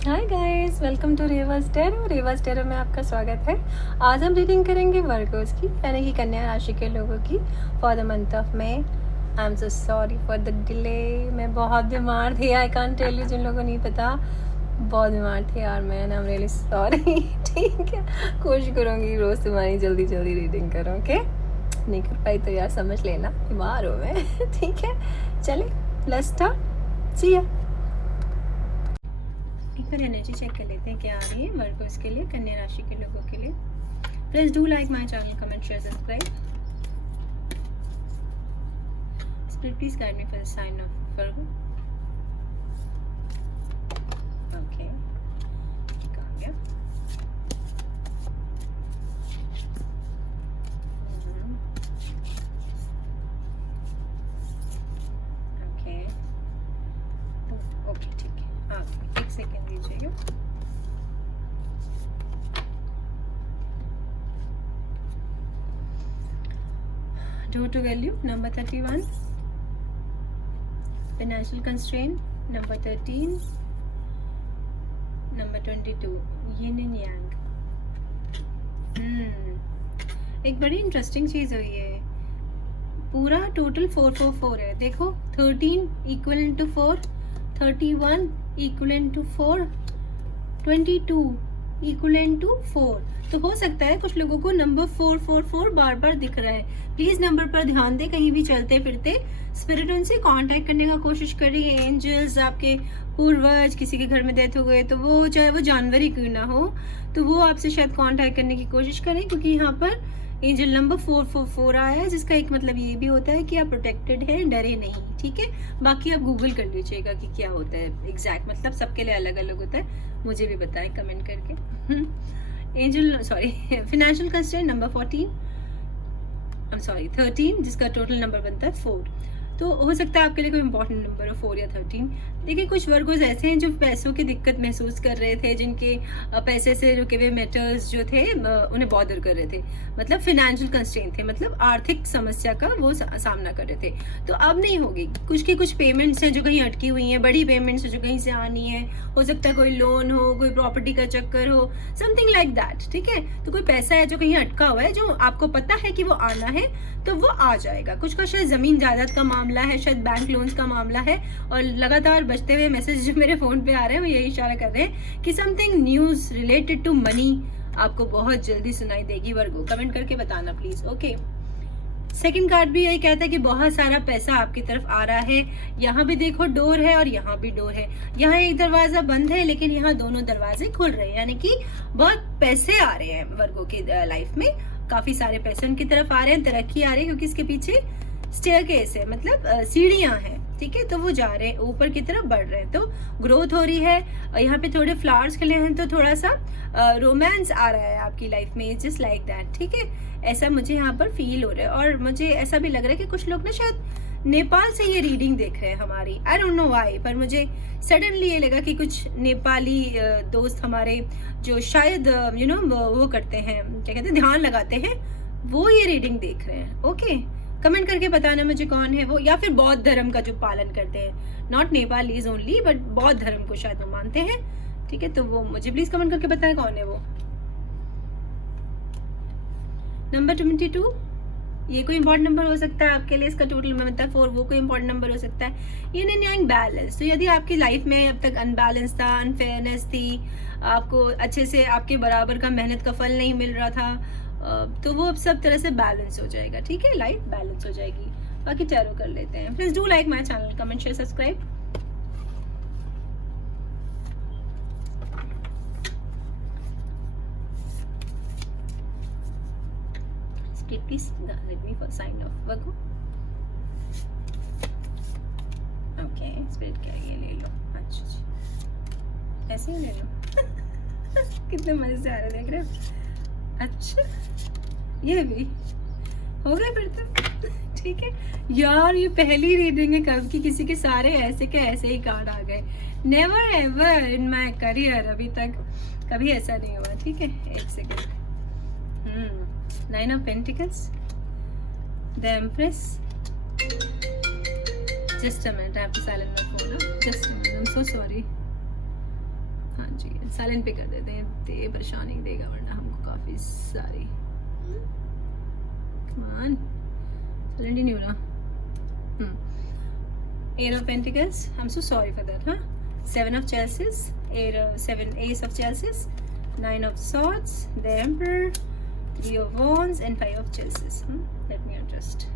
Hi guys, welcome to Reva's tarot. Reva's tarot में आपका स्वागत है। आज हम रीडिंग करेंगे वर्गोस की, यानी कि कन्या राशि के लोगों की for the month of May. I am so sorry for the delay. मैं बहुत बीमार थी। आई कांट टेल यू, जिन लोगों को नहीं पता, बहुत बीमार थी यार मैं। I am really sorry. ठीक है, कोशिश करूँगी रोज़ तुम्हारी जल्दी जल्दी रीडिंग करूँ। ओके, नहीं कर पाई तो यार समझ लेना, बीमार हो मैं। ठीक है, चले लेट्स स्टार्ट। सी या एक बार एनर्जी चेक कर लेते हैं क्या आ रही है वर्गोस के लिए, कन्या राशि के लोगों के लिए। Please do like my channel, comment, share, subscribe. Spirit please guide me for the sign of Virgo. Okay, ठीक आ गया। ओके ओके, ठीक है। हाँ, एक सेकेंड दीजिएगा। Door to value number 31, financial constraint number 13, number 22, yin and yang। एक बड़ी इंटरेस्टिंग चीज हुई है। पूरा टोटल 444 है। देखो, 13 equivalent to 4, 31 equivalent to 4, 22 equivalent to 4। तो हो सकता है कुछ लोगों को नंबर 444 बार बार दिख रहा है। प्लीज नंबर पर ध्यान दें। कहीं भी चलते फिरते स्पिरिट उनसे कांटेक्ट करने का कोशिश कर रही है। एंजल्स, आपके पूर्वज, किसी के घर में डेथ हो गए तो वो, चाहे वो जानवर ही क्यों ना हो, तो वो आपसे शायद कांटेक्ट करने की कोशिश करें, क्योंकि यहाँ पर एंजल नंबर 444 आया है, जिसका एक मतलब ये भी होता है कि आप प्रोटेक्टेड हैं, डरे नहीं। ठीक है, बाकी आप गूगल कर लीजिएगा कि क्या होता है एग्जैक्ट मतलब, सबके लिए अलग अलग होता है। मुझे भी बताएं कमेंट करके। Angel sorry financial constraint number 13, जिसका टोटल नंबर बनता है 4। तो हो सकता है आपके लिए कोई इंपॉर्टेंट नंबर हो 4 या 13। देखिए, कुछ वर्गोज ऐसे हैं जो पैसों की दिक्कत महसूस कर रहे थे, जिनके पैसे से रुके हुए मैटर्स जो थे उन्हें बॉदर कर रहे थे। मतलब फाइनेंशियल कंस्ट्रेंट थे, मतलब आर्थिक समस्या का वो सामना कर रहे थे। तो अब नहीं होगी। कुछ की कुछ पेमेंट्स हैं जो कहीं अटकी हुई हैं, बड़ी पेमेंट्स जो कहीं से आनी है। हो सकता है कोई लोन हो, कोई प्रॉपर्टी का चक्कर हो, समथिंग लाइक दैट। ठीक है, तो कोई पैसा है जो कहीं अटका हुआ है, जो आपको पता है कि वो आना है, तो वो आ जाएगा। कुछ का शायद जमीन जायदाद का मामला है, शायद बैंक लोन्स का मामला है। और लगातार बजते हुए मैसेज जो मेरे फोन पे आ रहे हैं वो यही इशारा कर रहे हैं कि something news related to money आपको बहुत जल्दी सुनाई देगी। वर्गो, कमेंट करके बताना प्लीज। ओके, सेकंड कार्ड भी यही कहता है कि बहुत सारा पैसा आपकी तरफ आ रहा है। यहाँ भी देखो डोर है और यहाँ भी डोर है। यहाँ एक दरवाजा बंद है, लेकिन यहाँ दोनों दरवाजे खुल रहे हैं, यानी कि बहुत पैसे आ रहे हैं वर्गो की लाइफ में। काफी सारे पैसे उनकी तरफ आ रहे हैं, तरक्की आ रही है, क्योंकि इसके पीछे स्टेयरकेस है, मतलब सीढ़ियां हैं। ठीक है, तो वो जा रहे हैं ऊपर की तरफ, बढ़ रहे हैं, तो ग्रोथ हो रही है। यहाँ पे थोड़े फ्लावर्स खिले हैं, तो थोड़ा सा रोमांस आ रहा है आपकी लाइफ में, जस्ट लाइक दैट। ठीक है, ऐसा मुझे यहाँ पर फील हो रहा है। और मुझे ऐसा भी लग रहा है कि कुछ लोग ना शायद नेपाल से ये रीडिंग देख रहे हैं हमारी। आई डोंट नो व्हाई, पर मुझे सडनली ये लगा कि कुछ नेपाली दोस्त हमारे, जो शायद वो करते हैं, क्या कहते हैं, ध्यान लगाते हैं, वो ये रीडिंग देख रहे हैं। ओके, कमेंट करके बताना मुझे कौन है वो, या फिर बौद्ध धर्म का जो पालन करते हैं, नॉट नेपालीज ओनली, बट बौद्ध धर्म को शायद वो मानते हैं। ठीक है, तो वो मुझे प्लीज कमेंट करके बताएं कौन है वो। नंबर 22, ये कोई इंपॉर्टेंट नंबर हो सकता है आपके लिए। इसका टोटल में मतलब 4, वो कोई इंपॉर्टेंट नंबर हो सकता है। ये नहीं बैलेंस। तो यदि आपकी लाइफ में अब तक अनबैलेंस था, अनफेयरनेस थी, आपको अच्छे से आपके बराबर का मेहनत का फल नहीं मिल रहा था, तो वो अब सब तरह से बैलेंस हो जाएगा। ठीक है, लाइफ बैलेंस हो जाएगी। बाकी टैरो कर लेते हैं। Please do like my channel, comment, share, subscribe. Please let me for sign of Virgo. Okay, spirit क्या है, ये ले लो। अच्छा जी, ऐसे ही ले लो। कितने मजे से आ रहे, देख रहे हो। अच्छा, ये भी हो गया फिर तो। ठीक है यार, ये पहली रीडिंग है कब की किसी के सारे ऐसे के ऐसे ही कार्ड आ गए। Never ever in my career अभी तक कभी ऐसा नहीं हुआ। ठीक है, एक second. 9 of Pentacles, the Empress. Just a minute, I have to silence my phone. Just a minute, I'm so sorry. हाँ जी, साइलेंट पे कर देते हैं, ये परेशानी देगा वरना हमको काफ़ी सारी। कमान, साइलेंट ही नहीं हो रहा। Eight of Pentacles, I'm so sorry for that, huh? Seven of Chalices, Ace of Chalices, Nine of Swords, the Emperor, Three of Wands, and Five of Chalices. Let me adjust.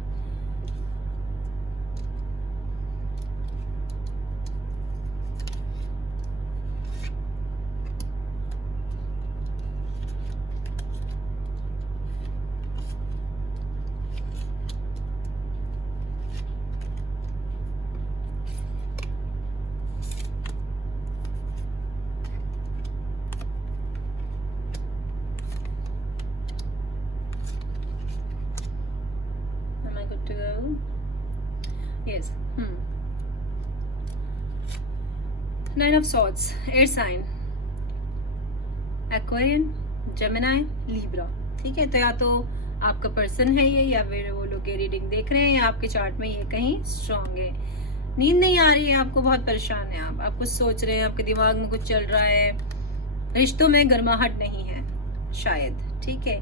Am I good to go? Yes. Nine of Swords, air sign, Aquarian, Gemini, Libra. ठीक है, तो या तो आपका person है ये, या फिर वो लोग ये रीडिंग देख रहे हैं, या आपके चार्ट में ये कहीं स्ट्रांग है। नींद नहीं आ रही है आपको, बहुत परेशान है आप कुछ सोच रहे हैं, आपके दिमाग में कुछ चल रहा है, रिश्तों में गर्माहट नहीं है शायद। ठीक है,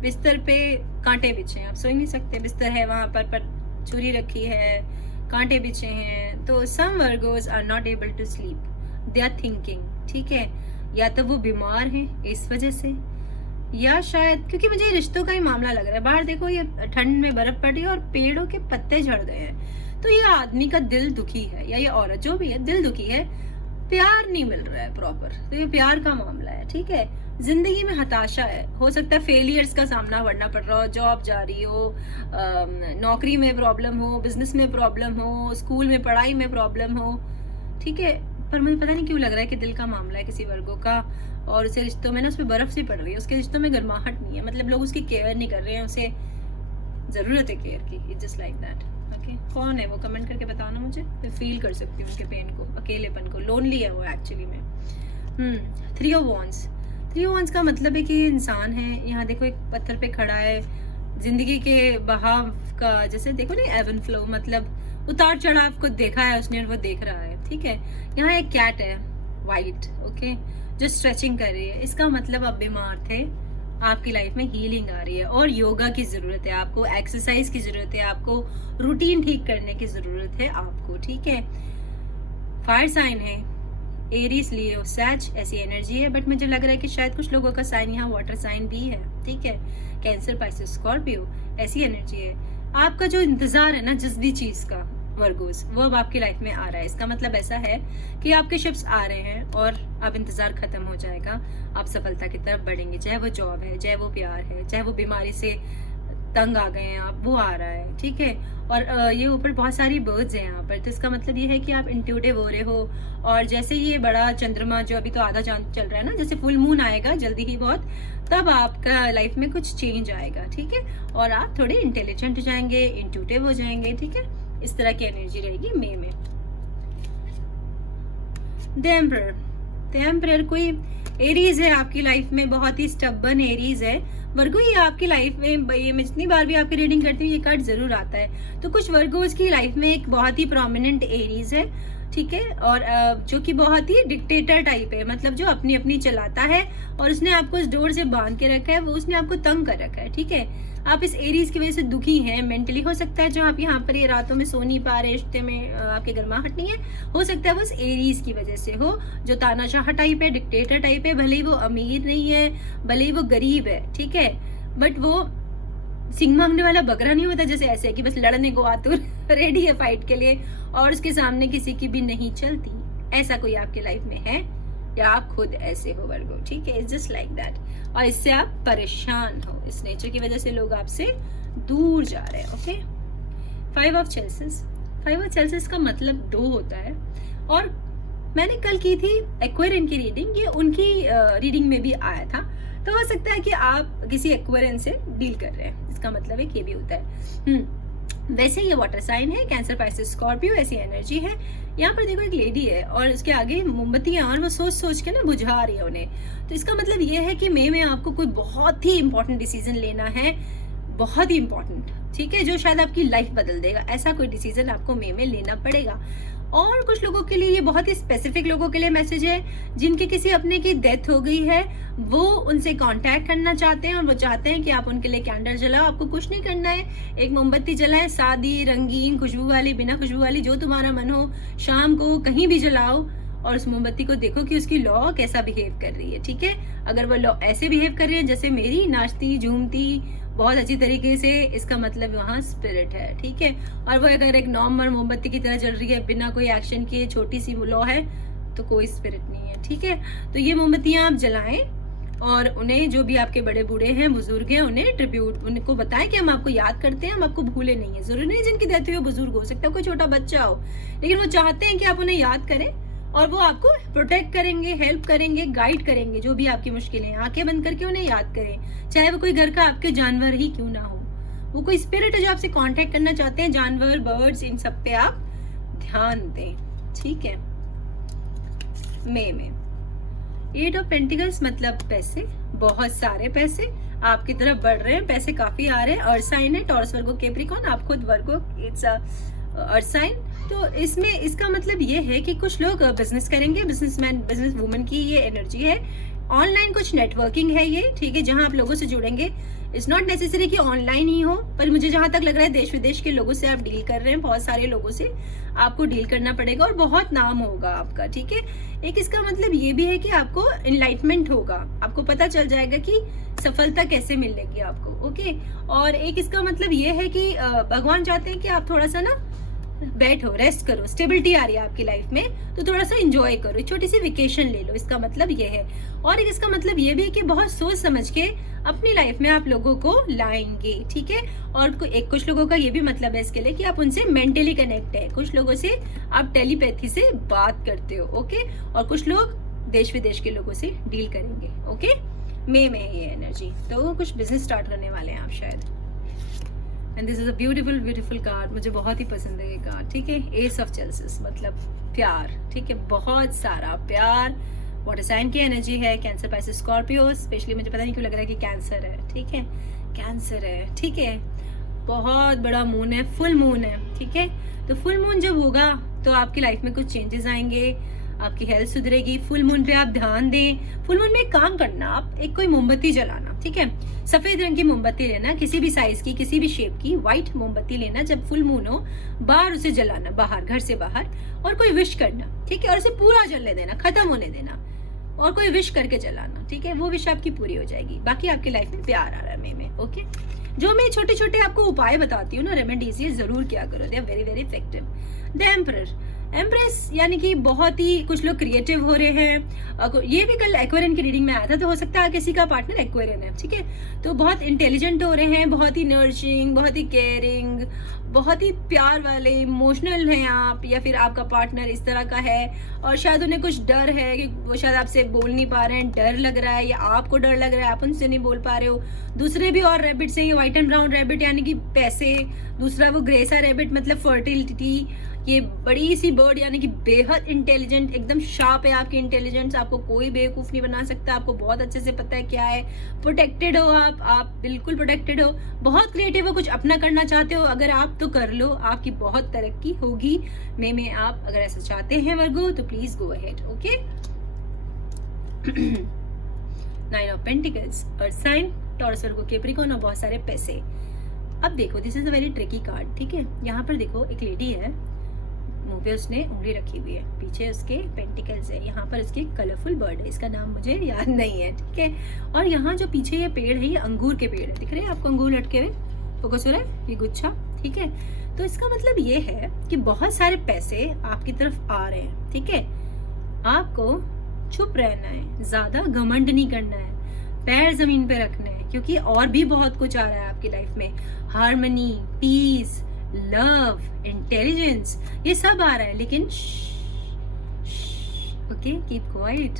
बिस्तर पे कांटे बिछे हैं, आप सो ही नहीं सकते, बिस्तर है वहाँ पर छुरी रखी है, कांटे बिछे हैं। तो some Virgos are not able to sleep, they are thinking. ठीक है, या तो वो बीमार हैं इस वजह से, या शायद क्योंकि मुझे रिश्तों का ही मामला लग रहा है। बाहर देखो, ये ठंड में बर्फ पड़ी है और पेड़ों के पत्ते झड़ गए हैं, तो ये आदमी का दिल दुखी है, या ये औरत जो भी है दिल दुखी है, प्यार नहीं मिल रहा है प्रॉपर, तो ये प्यार का मामला है। ठीक है, जिंदगी में हताशा है, हो सकता है फेलियर्स का सामना करना पड़ रहा हो, जॉब जा रही हो, नौकरी में प्रॉब्लम हो, बिजनेस में प्रॉब्लम हो, स्कूल में पढ़ाई में प्रॉब्लम हो। ठीक है, पर मुझे पता नहीं क्यों लग रहा है कि दिल का मामला है किसी वर्गों का, और उसे रिश्तों में ना, उसमें बर्फ सी पड़ रही है, उसके रिश्तों में गर्माहट नहीं है, मतलब लोग उसकी केयर नहीं कर रहे हैं, उसे ज़रूरत है केयर की। It's just like that. Okay, कौन है वो, कमेंट करके बताना मुझे, मैं फील कर सकती हूँ उनके पेन को, अकेलेपन को, लोनली है वो एक्चुअली में। Three of wands, three of wands का मतलब है कि ये इंसान है, यहाँ देखो एक पत्थर पे खड़ा है, जिंदगी के बहाव का, जैसे देखो ना एवन फ्लो, मतलब उतार चढ़ाव को देखा है उसने और वो देख रहा है। ठीक है, यहाँ एक कैट है वाइट, ओके, जो स्ट्रेचिंग कर रही है, इसका मतलब आप बीमार थे, आपकी लाइफ में हीलिंग आ रही है और योगा की ज़रूरत है आपको, एक्सरसाइज की ज़रूरत है आपको, रूटीन ठीक करने की ज़रूरत है आपको। ठीक है, फायर साइन है, एरीज, लियो, सैज, ऐसी एनर्जी है, बट मुझे लग रहा है कि शायद कुछ लोगों का साइन यहाँ वाटर साइन भी है। ठीक है, कैंसर, पाइसेस, स्कॉर्पियो, ऐसी एनर्जी है। आपका जो इंतज़ार है ना जिस भी चीज़ का वर्गोस, वो अब आपकी लाइफ में आ रहा है। इसका मतलब ऐसा है कि आपके शिप्स आ रहे हैं और अब इंतज़ार ख़त्म हो जाएगा, आप सफलता की तरफ बढ़ेंगे, चाहे वो जॉब है, चाहे वो प्यार है, चाहे वो बीमारी से तंग आ गए हैं आप, वो आ रहा है। ठीक है, और ये ऊपर बहुत सारी बर्ड्स हैं यहाँ पर, तो इसका मतलब ये है कि आप इंट्यूटिव हो रहे हो, और जैसे ये बड़ा चंद्रमा जो अभी तो आधा चांद चल रहा है ना, जैसे फुल मून आएगा जल्दी ही बहुत, तब आपका लाइफ में कुछ चेंज आएगा। ठीक है, और आप थोड़े इंटेलिजेंट हो जाएंगे, इंट्यूटिव हो जाएंगे। ठीक है, इस तरह की एनर्जी रहेगी मई में। द एम्परर, द एम्परर कोई एरीज है आपकी लाइफ में, बहुत ही स्टबर्न एरीज है वर्गो। ये आपकी लाइफ में, ये मैं जितनी बार भी आपकी रीडिंग करती हूँ ये कार्ड जरूर आता है। तो कुछ वर्गोज की लाइफ में एक बहुत ही प्रोमिनेंट एरीज है। ठीक है, और जो कि बहुत ही डिक्टेटर टाइप है, मतलब जो अपनी अपनी चलाता है और उसने आपको इस डोर से बांध के रखा है, वो उसने आपको तंग कर रखा है। ठीक है, आप इस एरीज की वजह से दुखी हैं, मेंटली हो सकता है, जो आप यहाँ पर ये रातों में सो नहीं पा रहे, रिश्ते में आपके गर्माहट नहीं है, हो सकता है वो इस एरीज की वजह से हो, जो तानाशाह टाइप है, डिक्टेटर टाइप है, भले ही वो अमीर नहीं है, भले ही वो गरीब है। ठीक है, बट वो सिंह मांगने वाला बकरा नहीं होता, जैसे ऐसे कि बस लड़ने को आतुर रेडी है फाइट के लिए और उसके सामने किसी की भी नहीं चलती। ऐसा कोई आपके लाइफ में है, या आप खुद ऐसे हो वर्गो। ठीक है, इट्स जस्ट लाइक दैट, और इससे आप परेशान हो, इस नेचर की वजह से लोग आपसे दूर जा रहे हैं। Okay, five of chalices, five of chalices का मतलब 2 होता है, और मैंने कल की थी एक्वेरियन की रीडिंग, ये उनकी रीडिंग में भी आया था, तो हो सकता है कि आप किसी एक्वेरियन से डील कर रहे हैं, इसका मतलब एक ये भी होता है। वैसे ये वाटर साइन है, कैंसर, पाइसेस, स्कॉर्पियो, ऐसी एनर्जी है। यहाँ पर देखो एक लेडी है और उसके आगे मोमबत्तियाँ, और वो सोच सोच के ना बुझा रही है उन्हें, तो इसका मतलब ये है कि मई में आपको कोई बहुत ही इंपॉर्टेंट डिसीजन लेना है, बहुत ही इंपॉर्टेंट। ठीक है, जो शायद आपकी लाइफ बदल देगा, ऐसा कोई डिसीजन आपको मई में लेना पड़ेगा। और कुछ लोगों के लिए ये बहुत ही स्पेसिफिक लोगों के लिए मैसेज है जिनके किसी अपने की डेथ हो गई है, वो उनसे कांटेक्ट करना चाहते हैं और वो चाहते हैं कि आप उनके लिए कैंडल जलाओ। आपको कुछ नहीं करना है, एक मोमबत्ती जलाएं, सादी, रंगीन, खुशबू वाली, बिना खुशबू वाली, जो तुम्हारा मन हो, शाम को कहीं भी जलाओ और उस मोमबत्ती को देखो कि उसकी लौ कैसा बिहेव कर रही है। ठीक है, अगर वो लौ ऐसे बिहेव कर रही है जैसे मेरी, नाचती झूमती बहुत अच्छी तरीके से, इसका मतलब वहाँ स्पिरिट है। ठीक है, और वो अगर एक नॉर्मल मोमबत्ती की तरह जल रही है बिना कोई एक्शन किए, छोटी सी लौ है, तो कोई स्पिरिट नहीं है। ठीक है, तो ये मोमबत्तियां आप जलाएं और उन्हें, जो भी आपके बड़े बूढ़े हैं, बुजुर्ग हैं, उन्हें ट्रिब्यूट, उनको बताएं कि हम आपको याद करते हैं, हम आपको भूले नहीं है। जरूरी नहीं जिनकी डेथ हुई हो बुजुर्ग हो सकता है, कोई छोटा बच्चा हो, लेकिन वो चाहते हैं कि आप उन्हें याद करें और वो आपको प्रोटेक्ट करेंगे, हेल्प करेंगे, गाइड करेंगे। जो भी आपकी मुश्किलें, आंखें बंद करके उन्हें याद करें, चाहे वो कोई घर का आपके जानवर ही क्यों ना हो। वो कोई स्पिरिट है जो आपसे कांटेक्ट करना चाहते हैं, जानवर, बर्ड्स, इन सब पे आप ध्यान दें। ठीक है, मई में 8 ऑफ पेंटिकल्स मतलब पैसे, बहुत सारे पैसे आपकी तरफ बढ़ रहे हैं, पैसे काफी आ रहे हैं। अर्थ साइन है, टॉरस, वर्गो, कैप्रिकॉर्न, आप खुद वर्गो, इट्स अर्थ साइन। तो इसमें इसका मतलब ये है कि कुछ लोग बिजनेस करेंगे, बिजनेसमैन, बिजनेस वुमन की ये एनर्जी है। ऑनलाइन कुछ नेटवर्किंग है ये, ठीक है, जहां आप लोगों से जुड़ेंगे। इट्स नॉट नेसेसरी कि ऑनलाइन ही हो, पर मुझे जहां तक लग रहा है देश विदेश के लोगों से आप डील कर रहे हैं, बहुत सारे लोगों से आपको डील करना पड़ेगा और बहुत नाम होगा आपका। ठीक है, एक इसका मतलब ये भी है कि आपको एनलाइटमेंट होगा, आपको पता चल जाएगा कि सफलता कैसे मिलेगी आपको। ओके, और एक इसका मतलब ये है कि भगवान चाहते हैं कि आप थोड़ा सा ना बैठो, रेस्ट करो, स्टेबिलिटी आ रही है आपकी लाइफ में, तो थोड़ा सा एंजॉय करो, छोटी सी वेकेशन ले लो, इसका मतलब ये है। और एक इसका मतलब ये भी है कि बहुत सोच समझ के अपनी लाइफ में आप लोगों को लाएंगे। ठीक है, और कुछ लोगों का ये भी मतलब है इसके लिए कि आप उनसे मेंटली कनेक्ट है, कुछ लोगों से आप टेलीपैथी से बात करते हो। ओके, और कुछ लोग देश विदेश के लोगों से डील करेंगे। ओके, मई में है ये एनर्जी, तो कुछ बिजनेस स्टार्ट करने वाले हैं आप शायद। And this is a beautiful beautiful card, मुझे बहुत ही पसंद है ये कार्ड। ठीक है, एस ऑफ चेल्सिस मतलब प्यार। ठीक है, बहुत सारा प्यार। वाटर साइन की एनर्जी है, कैंसर, पाइसेस, स्कॉर्पियो। स्पेशली मुझे पता नहीं क्यों लग रहा है कि कैंसर है। ठीक है, कैंसर है। ठीक है, बहुत बड़ा मून है, फुल मून है। ठीक है, तो फुल मून जब होगा तो आपकी लाइफ में कुछ चेंजेस आएंगे, आपकी हेल्थ सुधरेगी। फुल मून पे आप ध्यान दें। फुल मून में एक काम करना, आप एक कोई मोमबत्ती जलाना। ठीक है, सफेद रंग की मोमबत्ती लेना, किसी भी साइज की, किसी भी शेप की, व्हाइट मोमबत्ती लेना। जब फुल मून हो बाहर उसे जलाना, बाहर, घर से बाहर, और कोई विश करना। ठीक है, और उसे पूरा जलने देना, खत्म होने देना, और कोई विश करके जलाना। ठीक है, वो विश आपकी पूरी हो जाएगी। बाकी आपकी लाइफ में प्यार आ रहा है मई में। ओके, जो मैं छोटे छोटे आपको उपाय बताती हूँ ना, रेमेडीज, ये जरूर किया करो, they are very very effective. The emperor, empress यानी कि बहुत ही कुछ लोग क्रिएटिव हो रहे हैं। ये भी कल एक्वेरियन की रीडिंग में आया था, तो हो सकता है किसी का पार्टनर एक्वेरियन है। ठीक है, तो बहुत इंटेलिजेंट हो रहे हैं, बहुत ही नर्चिंग, बहुत ही केयरिंग, बहुत ही प्यार वाले, इमोशनल हैं आप, या फिर आपका पार्टनर इस तरह का है और शायद उन्हें कुछ डर है कि वो शायद आपसे बोल नहीं पा रहे हैं, डर लग रहा है, या आपको डर लग रहा है, आप उनसे नहीं बोल पा रहे हो। दूसरे भी और रैबिट से, ये व्हाइट एंड ब्राउन रैबिट यानी कि पैसे, दूसरा वो ग्रेसा रैबिट मतलब फर्टिलिटी। ये बड़ी सी बर्ड यानी कि बेहद इंटेलिजेंट, एकदम शार्प है आपकी इंटेलिजेंस, आपको कोई बेवकूफ नहीं बना सकता, आपको बहुत अच्छे से पता है क्या है। प्रोटेक्टेड हो आप बिल्कुल प्रोटेक्टेड हो, बहुत क्रिएटिव हो, कुछ अपना करना चाहते हो अगर आप, तो कर लो, आपकी बहुत तरक्की होगी मई में। आप अगर ऐसा चाहते हैं वर्गो, तो please go ahead. Okay, 9 of pentacles, earth sign, Taurus, Virgo, Capricorn, और बहुत सारे पैसे। अब देखो, this is a very tricky card. ठीक है, यहाँ पर देखो एक लेडी है, मुंह पे उसने उंगली रखी हुई है, पीछे उसके पेंटिकल्स है, यहाँ पर उसके कलरफुल बर्ड है, इसका नाम मुझे याद नहीं है। ठीक है, और यहाँ जो पीछे ये पेड़ है, ये अंगूर के पेड़ है, दिख रहे हैं आपको अंगूर लटके हुए, फोकस हो रहा है, ये गुच्छा। ठीक है, तो इसका मतलब ये है कि बहुत सारे पैसे आपकी तरफ आ रहे हैं। ठीक है, आपको चुप रहना है, ज्यादा घमंड नहीं करना है, पैर जमीन पे रखने हैं, क्योंकि और भी बहुत कुछ आ रहा है आपकी लाइफ में। हार्मनी, पीस, लव, इंटेलिजेंस, ये सब आ रहा है, लेकिन ओके, कीप क्वाइट,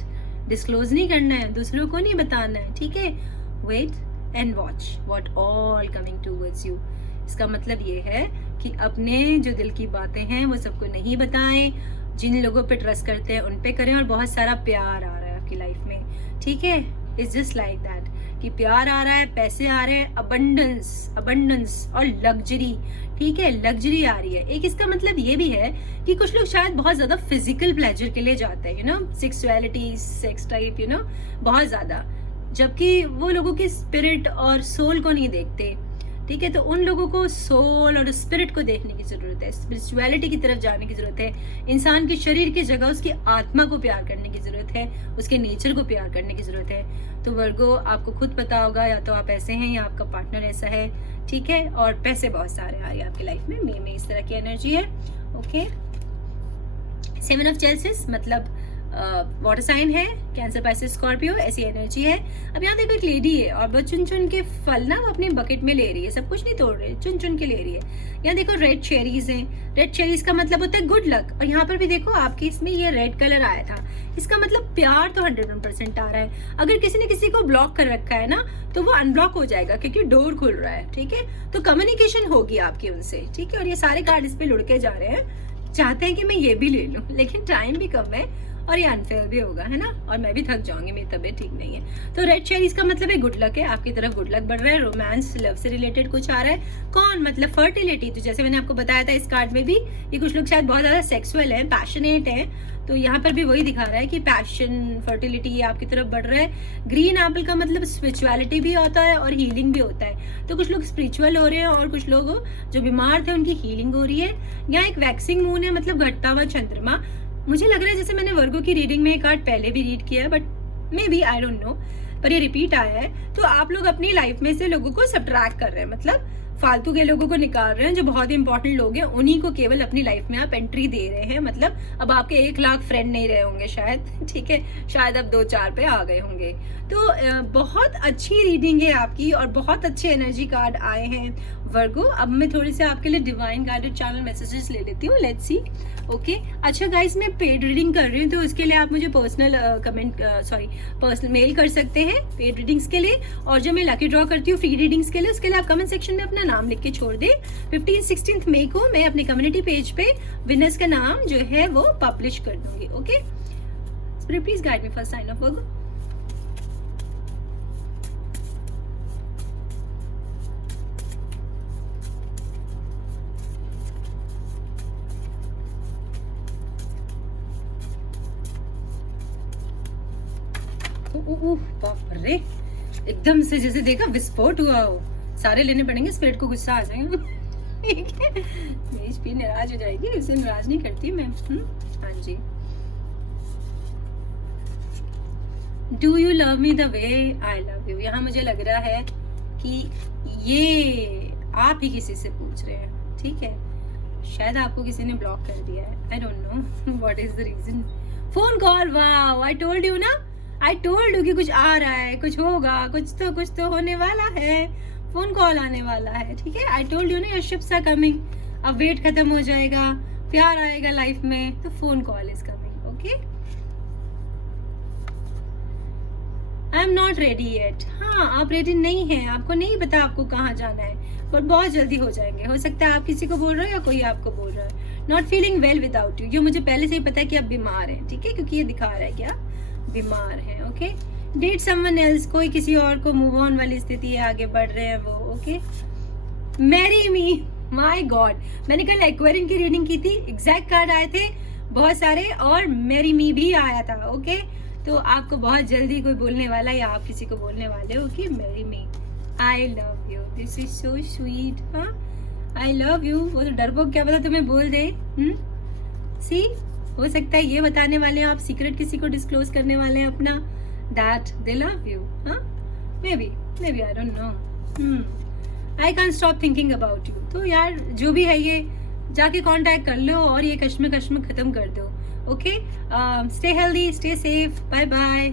डिस्क्लोज नहीं करना है, दूसरों को नहीं बताना है। ठीक है, wait and watch what all coming towards you. इसका मतलब ये है कि अपने जो दिल की बातें हैं वो सबको नहीं बताएं, जिन लोगों पे ट्रस्ट करते हैं उन पे करें, और बहुत सारा प्यार आ रहा है आपकी लाइफ में। ठीक है, इट्स जस्ट लाइक दैट। कि प्यार आ रहा है, पैसे आ रहे हैं, अबंडेंस अबंडेंस और लग्जरी, ठीक है, लग्जरी आ रही है। एक इसका मतलब ये भी है कि कुछ लोग शायद बहुत ज़्यादा फिजिकल प्लेजर के लिए जाते हैं, you know, sexuality, sex type, you know, बहुत ज़्यादा, जबकि वो लोगों की स्पिरिट और सोल को नहीं देखते, ठीक है। तो उन लोगों को सोल और स्पिरिट को देखने की ज़रूरत है, स्पिरिचुअलिटी की तरफ जाने की ज़रूरत है। इंसान के शरीर की जगह उसकी आत्मा को प्यार करने की ज़रूरत है, उसके नेचर को प्यार करने की ज़रूरत है। तो वर्गो, आपको खुद पता होगा, या तो आप ऐसे हैं या आपका पार्टनर ऐसा है, ठीक है, और पैसे बहुत सारे आ रहे हैं आपकी लाइफ में। मे में इस तरह की एनर्जी है, ओके। 7 ऑफ चेल्सिस मतलब वाटर साइन है, कैंसर, पाइसेस, स्कॉर्पियो, ऐसी एनर्जी है। अब यहाँ देखो एक लेडी है और वो चुन चुन के फल ना वो अपनी बकेट में ले रही है, सब कुछ नहीं तोड़ रही, चुन चुन के ले रही है। यहाँ देखो रेड चेरीज हैं, रेड चेरीज का मतलब होता है गुड लक, और यहाँ पर भी देखो आपके इसमें ये रेड कलर आया था, इसका मतलब प्यार तो 101% आ रहा है। अगर किसी ने किसी को ब्लॉक कर रखा है ना, तो वो अनब्लॉक हो जाएगा क्योंकि डोर खुल रहा है, ठीक है। तो कम्युनिकेशन होगी आपकी उनसे, ठीक है। और ये सारे कार्ड इस पे लुढ़के जा रहे हैं, चाहते हैं कि मैं ये भी ले लूं, लेकिन टाइम भी कम है और ये अनफेयर भी होगा, है ना, और मैं भी थक जाऊंगी, मेरी तबीयत ठीक नहीं है। तो रेड चेरीज का मतलब है गुड लक है, आपकी तरफ गुड लक बढ़ रहा है, रोमांस, लव से रिलेटेड कुछ आ रहा है। कौन, मतलब फर्टिलिटी, तो जैसे मैंने आपको बताया था इस कार्ड में भी, ये कुछ लोग शायद बहुत ज्यादा सेक्सुअल है, पैशनेट है, तो यहाँ पर भी वही दिखा रहा है कि पैशन, फर्टिलिटी ये आपकी तरफ बढ़ रहा है। ग्रीन एप्पल का मतलब स्पिरिचुअलिटी भी होता है और हीलिंग भी होता है, तो कुछ लोग स्पिरिचुअल हो रहे हैं और कुछ लोग जो बीमार थे उनकी हीलिंग हो रही है। यहाँ एक वैक्सिंग मून है, मतलब घटता हुआ चंद्रमा। मुझे लग रहा है जैसे मैंने वर्गो की रीडिंग में एक कार्ड पहले भी रीड किया है, but may be, I don't no, पर ये रिपीट आया है। तो आप लोग अपनी लाइफ में से लोगों को सब्ट्रैक्ट कर रहे हैं, मतलब फालतू के लोगों को निकाल रहे हैं, जो बहुत ही इंपॉर्टेंट लोग हैं उन्हीं को केवल अपनी लाइफ में आप एंट्री दे रहे हैं। मतलब अब आपके 1 लाख फ्रेंड नहीं रहे होंगे शायद, ठीक है, शायद अब 2-4 पे आ गए होंगे। तो बहुत अच्छी रीडिंग है आपकी और बहुत अच्छे एनर्जी कार्ड आए हैं वर्गो। अब मैं थोड़ी सी आपके लिए डिवाइन गाइडेड चैनल मैसेजेस ले लेती हूँ, लेट्स सी, ओके। अच्छा गाइस, मैं पेड रीडिंग कर रही हूँ, तो उसके लिए आप मुझे पर्सनल पर्सनल मेल कर सकते हैं पेड रीडिंग्स के लिए, और जो मैं लकी ड्रॉ करती हूँ फ्री रीडिंग्स के लिए, उसके लिए आप कमेंट सेक्शन में अपना नाम लिख के छोड़ दें। 15-16 मई को मैं अपने कम्युनिटी पेज पे विनर्स का नाम जो है वो पब्लिश कर दूंगी, okay. Spirit please guide me first sign of Virgo. बाप रे, एकदम से जैसे देखा विस्फोट हुआ हो, सारे लेने पड़ेंगे, स्पिरिट को गुस्सा आ जाएगा। ठीक है, मेरी स्पिरिट नाराज हो जाएगी, इसे नाराज नहीं करती मैं। हाँ जी। Do you love me the way I love you, यहाँ मुझे लग रहा है कि ये आप ही किसी से पूछ रहे हैं, ठीक है, शायद आपको किसी ने ब्लॉक कर दिया है, I don't know what is the reason. Phone call, wow, I told you ना, आई टोल्ड यू कि कुछ आ रहा है, कुछ होगा, कुछ तो होने वाला है, फोन कॉल आने वाला है, ठीक है। आई टोल्ड यू ना, योर शिप्स आर कमिंग, अब वेट खत्म हो जाएगा, प्यार आएगा लाइफ में, तो phone call is coming, okay. I am not ready yet, हाँ आप रेडी नहीं हैं, आपको नहीं पता आपको कहाँ जाना है, बट बहुत जल्दी हो जाएंगे। हो सकता है आप किसी को बोल रहे हो या कोई आपको बोल रहा है। Not feeling well without you, ये मुझे पहले से ही पता है कि आप बीमार हैं, ठीक है, क्योंकि ये दिखा रहा है कि आप बीमार हैं, ओके। डेट समवन एल्स, कोई किसी और को मूव ऑन वाली स्थिति है, आगे बढ़ रहे हैं वो, okay. Marry me, my God, मैंने कल एक्वेरियम की रीडिंग की थी, एग्जैक्ट कार्ड आए थे बहुत सारे, और मैरी मी भी आया था, ओके। तो आपको बहुत जल्दी कोई बोलने वाला, या आप किसी को बोलने वाले हो कि marry me, I love you, this is so sweet, हाँ, आई लव यू। वो तो डरपोक क्या पता तुम्हें बोल दे, सी, हो सकता है ये बताने वाले हैं आप, सीक्रेट किसी को डिस्क्लोज करने वाले हैं अपना, दैट दे लव यू, हाँ, may be, I don't no, I can stop thinking about you. तो यार जो भी है ये जाके कांटेक्ट कर लो और ये कश्म खत्म कर दो, okay. Stay healthy, stay safe, bye bye.